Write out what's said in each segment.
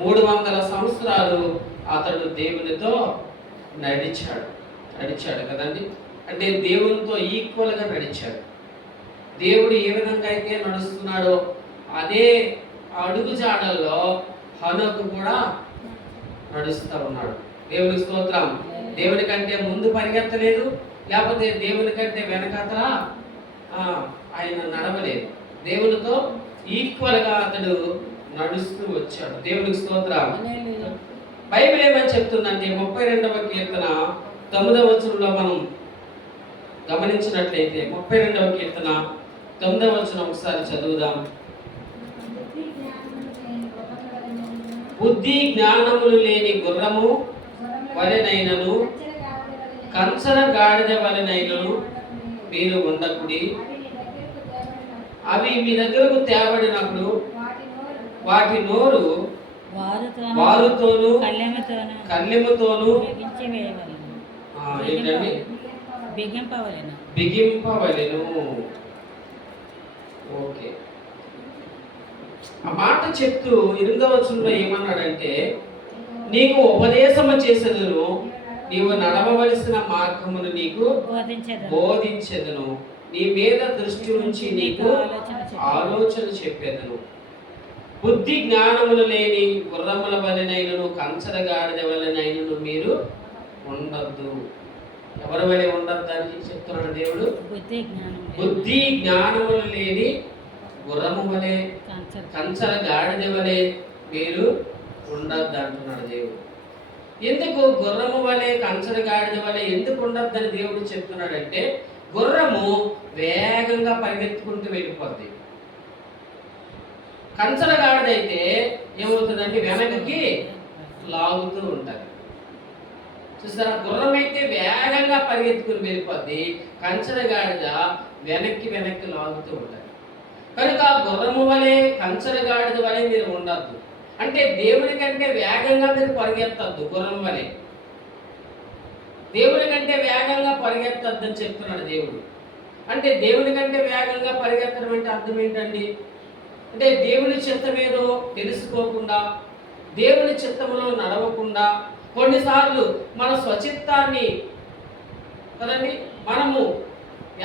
300 సంవత్సరాలు అతడు దేవునితో నడిచాడు కదండి. అంటే దేవునితో ఈక్వల్గా నడిచాడు. దేవుడు ఏ విధంగా అయితే నడుస్తున్నాడో అదే అడుగు జాడల్లో హనోకు కూడా నడుస్తూ ఉన్నాడు. దేవునికి స్తోత్రం. దేవుని కంటే ముందు పరిగెత్తలేదు, లేకపోతే దేవుని కంటే వెనకాతల ఆయన నడవలేదు. దేవునితో ఈక్వల్గా అతడు నడుస్తూ వచ్చాడు. దేవునికి స్తోత్రం. బైబిల్ ఏమని చెప్తుందంటే 32వ కీర్తన 9వ వచనంలో మనం గమనించినట్లయితే 32వ కీర్తన 9వ వచనం ఒకసారి చదువుదాం. బుద్ధి జ్ఞానములు లేని గుర్రము వలెనైనను కంచర గాడిద వలెనైనను మీరు ఉండకుడి. అవి మీ దగ్గరకు తేబడినప్పుడు వాటి నోరు వారుతోను కళ్ళెముతోను బిగింపవలెను. ఓకే, ఆ మాట చెప్తూ 8వ వచనంలో ఏమన్నాడంటే, నీకు ఉపదేశము చేసేదను, నీవు నడవవలసిన మార్గమును నీకు బోధించెదను, నీ మీద దృష్టి ఉంచి నీకు ఆలోచన చెప్పేదను. బుద్ధి జ్ఞానములు లేని గుర్రముల వలెనైనను కంచర గాడిద వలెనైనను మీరు ఉండద్దు. ఎవరి వలె ఉండద్దు అని చెప్తున్నాడు దేవుడు. బుద్ధి జ్ఞానములు లేని గుర్రము వలె కంచర గాడిద వలె మీరు ఉండద్దు అంటున్నాడు దేవుడు. ఎందుకు గుర్రము వలె కంచర గాడిద వలె ఎందుకు ఉండద్దని దేవుడు చెప్తున్నాడంటే, గుర్రము వేగంగా పరిగెత్తుకుంటూ వెళ్ళిపోద్ది. కంచర గాడిద అయితే ఏమవుతుందంటే వెనక్కి లాగుతూ ఉంటుంది. చూసారా, గుర్రం అయితే వేగంగా పరిగెత్తుకుని వెళ్ళిపోద్ది, కంచర గాడిద వెనక్కి లాగుతూ ఉంటుంది. కనుక గుర్రము వలె కంచర గాడిద వలె మీరు ఉండద్దు అంటే దేవుని కంటే వేగంగా మీరు పరిగెత్తద్దు. గుర్రం వలె దేవుని కంటే వేగంగా పరిగెత్తద్దు అని చెప్తున్నాడు దేవుడు. అంటే దేవుని కంటే వేగంగా పరిగెత్తడం అంటే అర్థం ఏంటండి? అంటే దేవుని చిత్తం ఏదో తెలుసుకోకుండా, దేవుని చిత్తములో నడవకుండా, కొన్నిసార్లు మన స్వచిత్తాన్ని కదండి మనము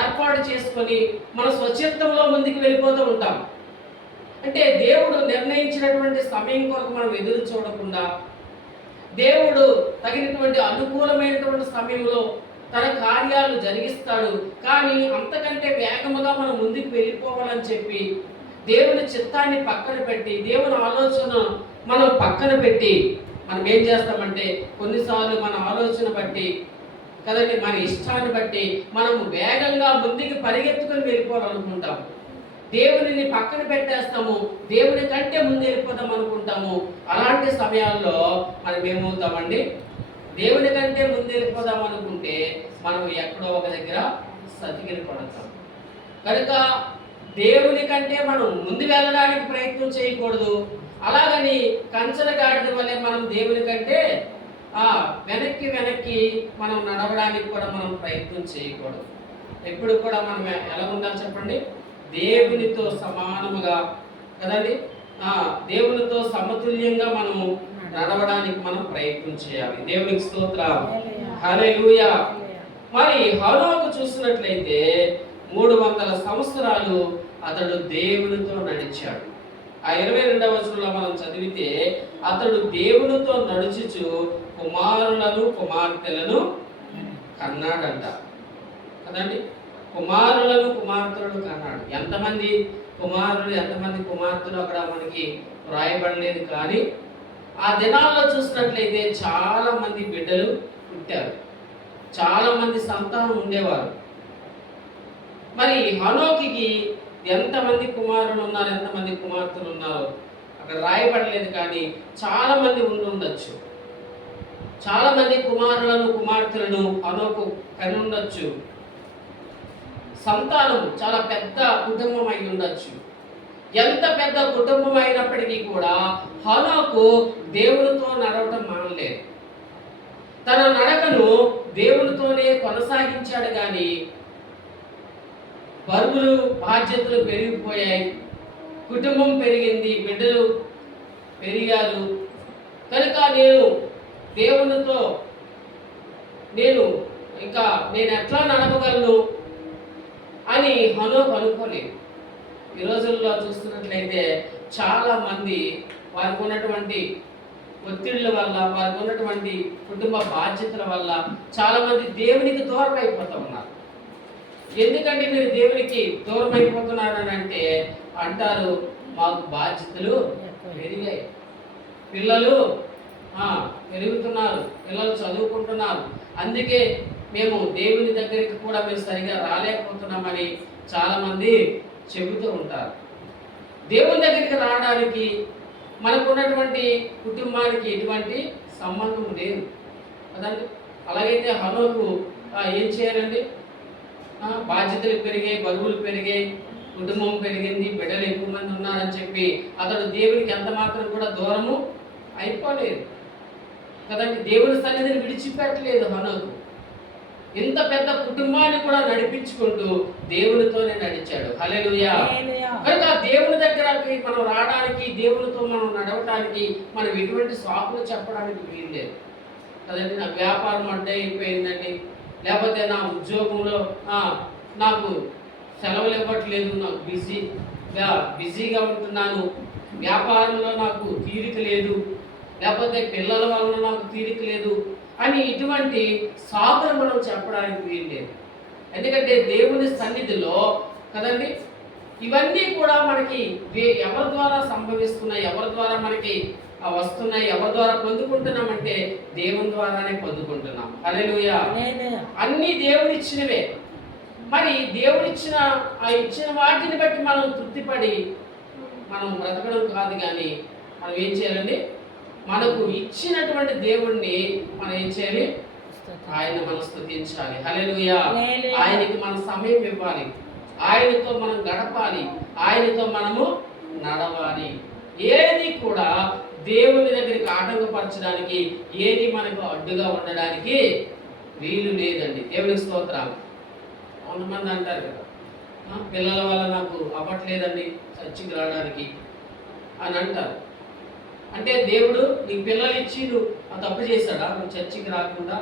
ఏర్పాటు చేసుకొని మన స్వచిత్తంలో ముందుకు వెళ్ళిపోతూ ఉంటాం. అంటే దేవుడు నిర్ణయించినటువంటి సమయం కొరకు మనం ఎదురు చూడకుండా, దేవుడు తగినటువంటి అనుకూలమైనటువంటి సమయంలో తన కార్యాలు జరిగిస్తాడు. కానీ అంతకంటే వేగముగా మనం ముందుకు వెళ్ళిపోవాలని చెప్పి దేవుని చిత్తాన్ని పక్కన పెట్టి, దేవుని ఆలోచన మనం పక్కన పెట్టి మనం ఏం చేస్తామంటే, కొన్నిసార్లు మన ఆలోచన బట్టి కదండి, మన ఇష్టాన్ని బట్టి మనం వేగంగా ముందుకు పరిగెత్తుకొని వెళ్ళిపోవాలనుకుంటాం. దేవునిని పక్కన పెట్టేస్తాము, దేవుని కంటే ముందు వెళ్ళిపోదాం అనుకుంటాము. అలాంటి సమయాల్లో మనం ఏమవుతామండి, దేవుని కంటే ముందు వెళ్ళిపోదాం అనుకుంటే మనం ఎక్కడో ఒక దగ్గర సతికిల పడతాం. కనుక దేవుని కంటే మనం ముందు వెళ్ళడానికి ప్రయత్నం చేయకూడదు. అలాగని కంచర గాడిద వల్లే మనం దేవుని కంటే వెనక్కి మనం నడవడానికి కూడా మనం ప్రయత్నం చేయకూడదు. ఎప్పుడు కూడా మనం ఎలా ఉండాలి చెప్పండి? దేవునితో సమానముగా కదండి, దేవునితో సమతుల్యంగా మనము నడవడానికి మనం ప్రయత్నం చేయాలి. దేవునికి స్తోత్రం, హల్లెలూయా. మరి హనోకు చూసినట్లయితే 300 సంవత్సరాలు అతడు దేవునితో నడిచాడు. ఆ 22వ వచనంలో మనం చదివితే, అతడు దేవునితో నడుచుచు కుమారులను కుమార్తెలను కన్నాడంట కదండి. కుమారులను కుమార్తెలను కన్నాడు. ఎంతమంది కుమారులు ఎంతమంది కుమార్తెలు అక్కడ మనకి రాయబడలేదు. కానీ ఆ దినాల్లో చూసినట్లయితే చాలా మంది బిడ్డలు పుట్టారు, చాలా మంది సంతానం ఉండేవారు. మరి హనోకికి ఎంతమంది కుమారులు ఉన్నారు, ఎంతమంది కుమార్తెలు ఉన్నారో అక్కడ రాయబడలేదు. కానీ చాలా మంది ఉండొచ్చు. చాలా మంది కుమారులను కుమార్తెలను హనోకు కని ఉండొచ్చు. సంతానం చాలా పెద్ద కుటుంబం అయి ఉండొచ్చు. ఎంత పెద్ద కుటుంబం అయినప్పటికీ కూడా హనోకు దేవునితో నడవటం మానలేదు. తన నడకను దేవునితోనే కొనసాగించాడు. కానీ బరువులు బాధ్యతలు పెరిగిపోయాయి, కుటుంబం పెరిగింది, బిడ్డలు పెరిగారు, కనుక నేను దేవునితో నేను ఎట్లా నడపగలను అని హనోకు అనుకోలేదు. ఈ రోజుల్లో చూస్తున్నట్లయితే చాలా మంది వారికి ఉన్నటువంటి ఒత్తిళ్ల వల్ల, వారికి ఉన్నటువంటి కుటుంబ బాధ్యతల వల్ల చాలా మంది దేవునికి దూరం అయిపోతూ ఉన్నారు. ఎందుకంటే మీరు దేవునికి దూరం అయిపోతున్నారని అంటే అంటారు, మాకు బాధ్యతలు పెరిగాయి, పిల్లలు పెరుగుతున్నారు, పిల్లలు చదువుకుంటున్నారు, అందుకే మేము దేవుని దగ్గరికి కూడా మేము సరిగా రాలేకపోతున్నామని చాలామంది చెబుతూ ఉంటారు. దేవుని దగ్గరికి రావడానికి మనకున్నటువంటి కుటుంబానికి ఎటువంటి సంబంధం లేదు కదండి. అలాగైతే హనోకు ఏం చేయాలండి? బాధ్యతలు పెరిగాయి, బరువులు పెరిగాయి, కుటుంబం పెరిగింది, బిడ్డలు ఎక్కువ మంది ఉన్నారని చెప్పి అతడు దేవునికి ఎంత మాత్రం కూడా దూరము అయిపోలేదు కదండి. దేవుని సన్నిధిని విడిచిపెట్టలేదు హనోకు. ఇంత పెద్ద కుటుంబాన్ని కూడా నడిపించుకుంటూ దేవునితోనే నడిచాడు. హల్లెలూయా. కనుక దేవుని దగ్గరకి మనం రావడానికి, దేవునితో మనం నడవటానికి మనం ఎటువంటి సాకులు చెప్పడానికి వీల్లేదు కదండి. నా వ్యాపారం అంటే అయిపోయిందండి, లేకపోతే నా ఉద్యోగంలో నాకు సెలవులు ఇవ్వట్లేదు, నాకు బిజీగా ఉంటున్నాను, వ్యాపారంలో నాకు తీరిక లేదు, లేకపోతే పిల్లల వలన నాకు తీరిక లేదు అని ఇటువంటి సాకులు మనం చెప్పడానికి వీల్లేదు. ఎందుకంటే దేవుని సన్నిధిలో కదండి ఇవన్నీ కూడా మనకి ఎవరి ద్వారా సంభవిస్తున్నాయి, ఎవరి ద్వారా మనకి వస్తున్నాయి, ఎవరి ద్వారా పొందుకుంటున్నామంటే దేవుని ద్వారానే పొందుకుంటున్నాం. హల్లెలూయా. అన్ని దేవుడిచ్చినవే. మరి దేవుడిచ్చిన ఇచ్చిన వాటిని బట్టి మనం తృప్తిపడి మనం బ్రతకడం కాదు, కానీ మనం ఏం చేయాలండి? మనకు ఇచ్చినటువంటి దేవుణ్ణి మనం ఏం చేయాలి? ఆయన మనం స్తుతించాలి. హల్లెలూయా. ఆయనకి మన సమయం ఇవ్వాలి, ఆయనతో మనం గడపాలి, ఆయనతో మనము నడవాలి. ఏది కూడా దేవుని దగ్గరికి ఆటంకపరచడానికి, ఏది మనకు అడ్డుగా ఉండడానికి వీలు లేదండి. దేవునికి స్తోత్రాలు. కొంతమంది అంటారు కదా, పిల్లల వల్ల నాకు అవ్వట్లేదండి చర్చికి రావడానికి అని అంటారు. అంటే దేవుడు నీకు పిల్లలు ఇచ్చి నువ్వు తప్పు చేశాడా నువ్వు చర్చికి రాకుండా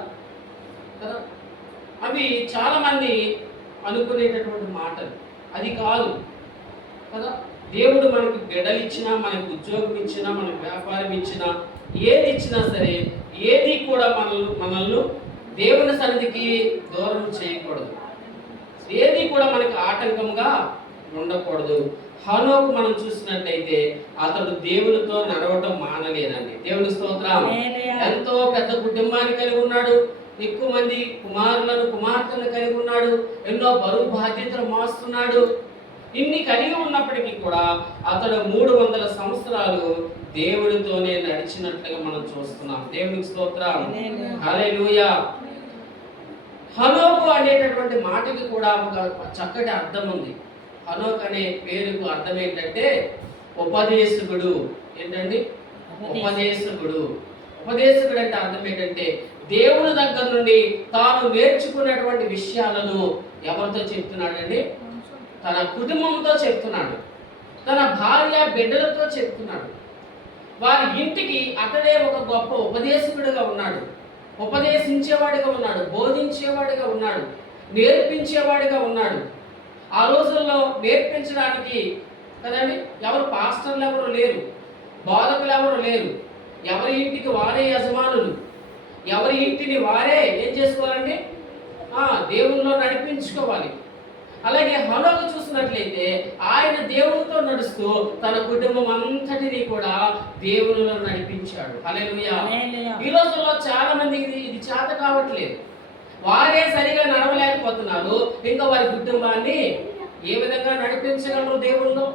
కదా? అవి చాలామంది అనుకునేటటువంటి మాటలు. అది కాదు కదా. దేవుడు మనకు బిడ్డలు ఇచ్చినా, మనకు ఉద్యోగం ఇచ్చినా, మనకు వ్యాపారం ఇచ్చినా, ఏది ఇచ్చినా సరే ఏది కూడా మనల్ని దేవుని సన్నిధికి దూరం చేయకూడదు, ఏది కూడా మనకు ఆటంకంగా ఉండకూడదు. హనోకు మనం చూసినట్లయితే అతడు దేవునితో నడవటం మానలేదండి. దేవుని స్తోత్రం. ఎంతో పెద్ద కుటుంబాన్ని కలిగి ఉన్నాడు, ఎక్కువ మంది కుమారులను కుమార్తెలను కలిగి ఉన్నాడు, ఎన్నో బరువు బాధ్యతలు మోస్తున్నాడు. ఇన్ని కలిగి ఉన్నప్పటికీ కూడా అతడు 300 సంవత్సరాలు దేవుడితోనే నడిచినట్లుగా మనం చూస్తున్నాం. దేవునికి స్తోత్రం. హల్లెలూయా. హనోకు అనేటటువంటి మాటకి కూడా ఒక చక్కటి అర్థం ఉంది. హనోక్ అనే పేరుకు అర్థం ఏంటంటే ఉపదేశకుడు. ఏంటండి? ఉపదేశకుడు. ఉపదేశకుడు అంటే అర్థం ఏంటంటే దేవుని దగ్గర నుండి తాను నేర్చుకున్నటువంటి విషయాలను ఎవరితో చెప్తున్నాడండి? తన కుటుంబంతో చెప్తున్నాడు, తన భార్య బిడ్డలతో చెప్తున్నాడు. వారి ఇంటికి అతడే ఒక గొప్ప ఉపదేశకుడిగా ఉన్నాడు, ఉపదేశించేవాడిగా ఉన్నాడు, బోధించేవాడిగా ఉన్నాడు, నేర్పించేవాడిగా ఉన్నాడు. ఆ రోజుల్లో నేర్పించడానికి కదండి ఎవరు పాస్టర్లు ఎవరు లేరు, బోధకులు ఎవరు లేరు. ఎవరి ఇంటికి వారే యజమానులు, ఎవరి ఇంటిని వారే ఏం చేసుకోవాలండి? దేవునిలో నడిపించుకోవాలి. అలాగే హనోకు చూసినట్లయితే ఆయన దేవునితో నడుస్తూ తన కుటుంబం అంతటిని కూడా దేవునిలో నడిపించాడు. హల్లెలూయా. ఈ రోజుల్లో చాలా మందికి ఇది చేత కావట్లేదు, వారే సరిగా నడవలేకపోతున్నారు. ఇంకా వారి కుటుంబాన్ని ఏ విధంగా నడిపించగలరు దేవుల్లో?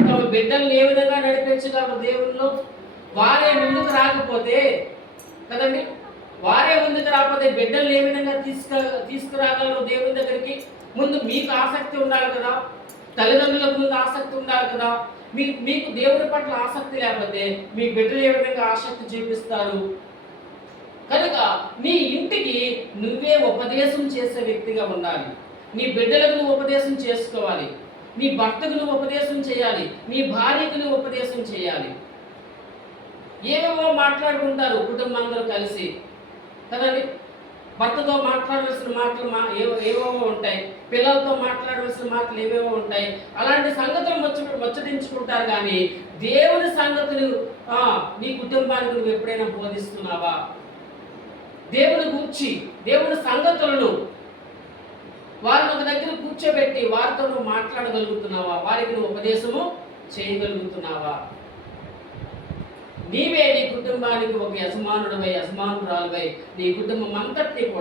తమ బిడ్డల్ని ఏ విధంగా నడిపించగలరు దేవుల్లో? వారే ముందుకు రాకపోతే కదండి, వారే ముందుకు రాకపోతే బిడ్డల్ని ఏ విధంగా తీసుకురాగలరు దేవుని దగ్గరికి? ముందు మీకు ఆసక్తి ఉండాలి కదా, తల్లిదండ్రులకు ముందు ఆసక్తి ఉండాలి కదా. మీకు దేవుని పట్ల ఆసక్తి లేకపోతే మీ బిడ్డలు ఏ విధంగా ఆసక్తి చూపిస్తారు? కనుక నీ ఇంటికి నువ్వే ఉపదేశం చేసే వ్యక్తిగా ఉండాలి. నీ బిడ్డలకు నువ్వు ఉపదేశం చేసుకోవాలి, నీ భర్తకు నువ్వు ఉపదేశం చేయాలి, నీ భార్యకు నువ్వు ఉపదేశం చేయాలి. ఏవేవో మాట్లాడుకుంటారు కుటుంబం అందరూ కలిసి కదండి. భర్తతో మాట్లాడవలసిన మాటలు ఏవేవో ఉంటాయి, పిల్లలతో మాట్లాడవలసిన మాటలు ఏవేవో ఉంటాయి. అలాంటి సంగతులు ముచ్చటించుకుంటారు. కానీ దేవుని సంగతులు నీ కుటుంబానికి నువ్వు ఎప్పుడైనా బోధిస్తున్నావా? దేవుని గూర్చి దేవుని సంగతులను వారిని ఒక దగ్గర కూర్చోబెట్టి వారితో నువ్వు మాట్లాడగలుగుతున్నావా? వారికి నువ్వు ఉపదేశము చేయగలుగుతున్నావా? నీవే నీ కుటుంబానికి ఒక యజమానుడివై యజమానురాలువై నీ కుటుంబం అంతటినీ కూడా